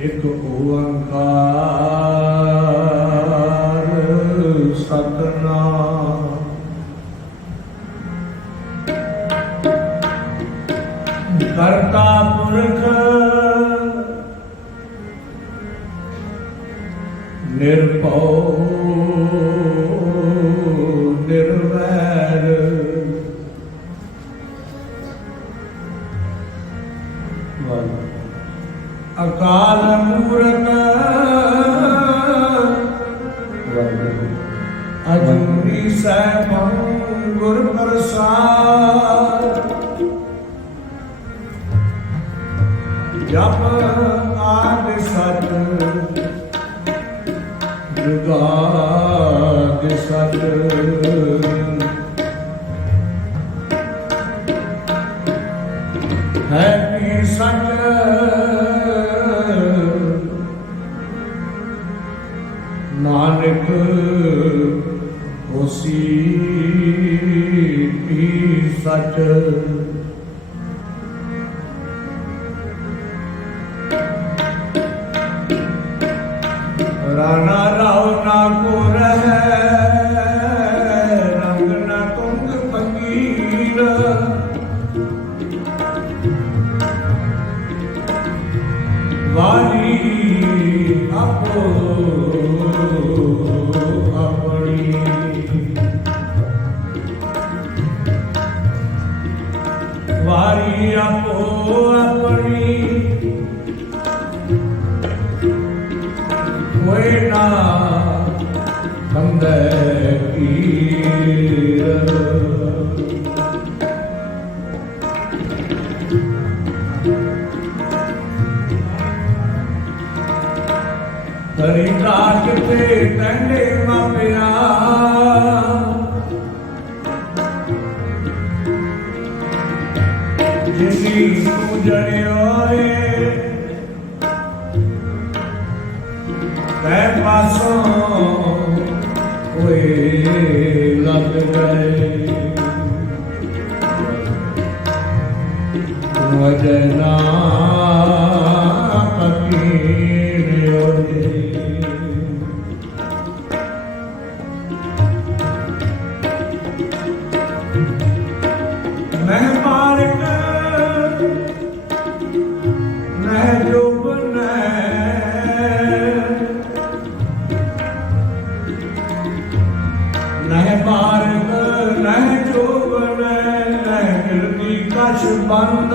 ਇੱਕ ਓੰਕਾਰ ਜੁਗਾਦ ਸਤ ਵਾਰੀ ਆਪੋ ਆਪਣੀ ਹੋਏ ਨਾ ਬੰਦੇ ਪੀਰ। ਤਰੀ ਕਾਟ ਤੇ ਟੰਡੇ ਮਾਪਿਆ ਤੂੰ ਜਣਿਓਏ ਤੈ ਪਾਸੋਂ ਹੋਏ ਲੱਗ ਗਏ ਵਜਨਾ ਮਾਰਗ ਨਹਿ ਜੋਬਨ ਨਹਿ ਗਿਰਦੀ ਕਛ ਬੰਦ।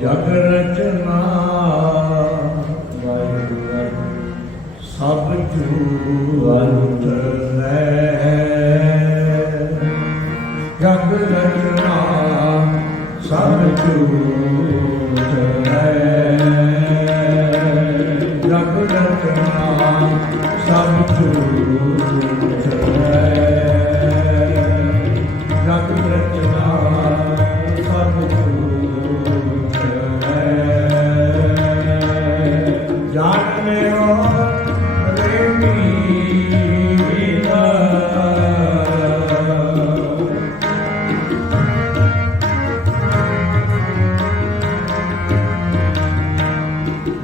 ਜਗ ਰਚਨਾ ਵਾਹਿਗੁਰੂ, ਸਭ ਝੂਠ ਹੈ। ਜਗ ਰਚਨਾ, ਸਭ ਝੂਠ ਹੈ। ਜਗ ਰਚਨਾ, ਸਭ ਝੂਠ ਹੈ।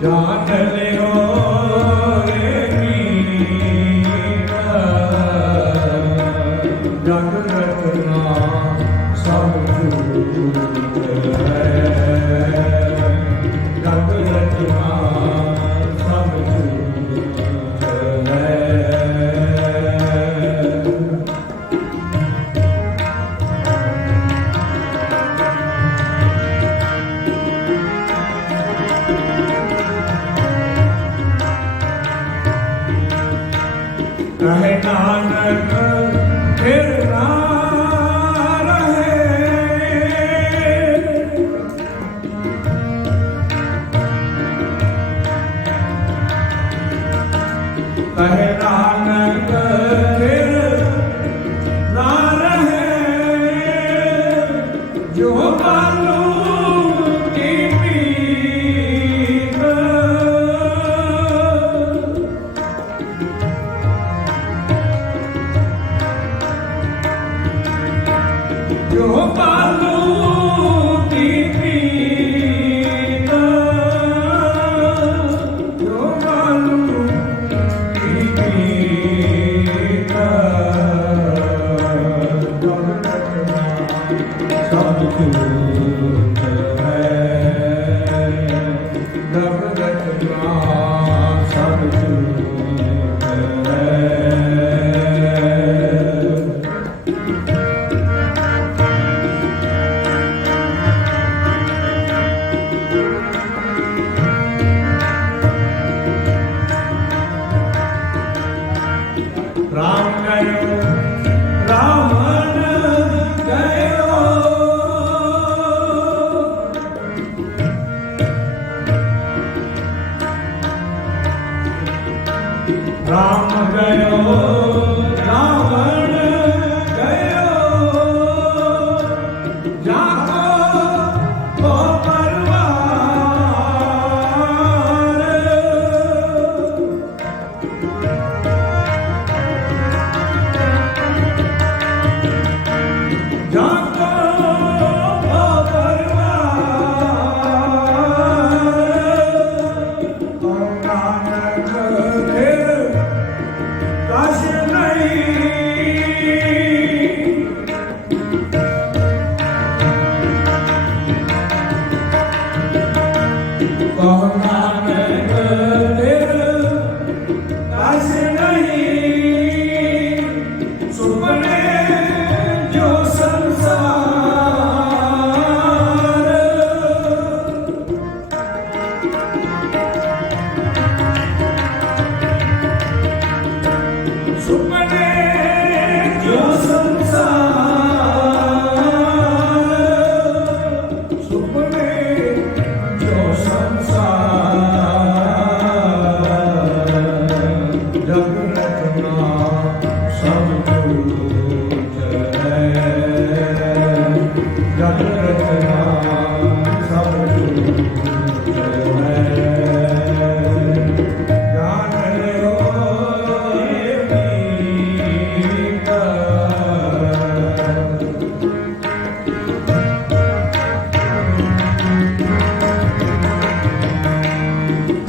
God deliver.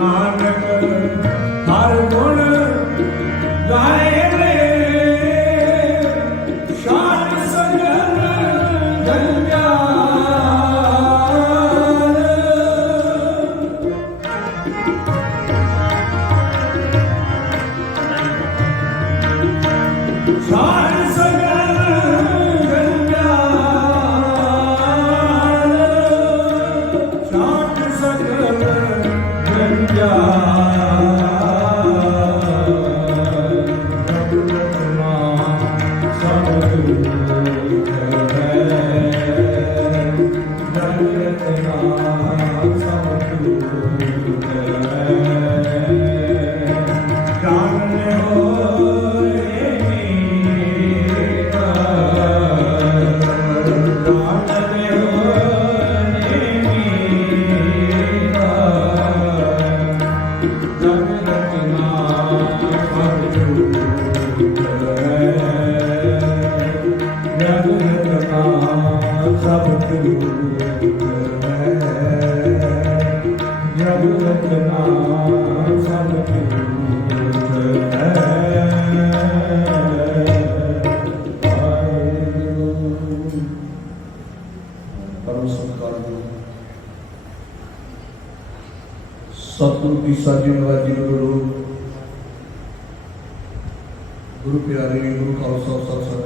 ਨਾਨਕ ਹਰ ਗੁਣ ਗਾਏ ਸਾਡੀ ਨਵਾਜੀ ਗੁਰੂ ਗੁਰੂ ਪਿਆਰੇ ਗੁਰੂ ਖਾਲਸਾ ਸਾਹਿਬ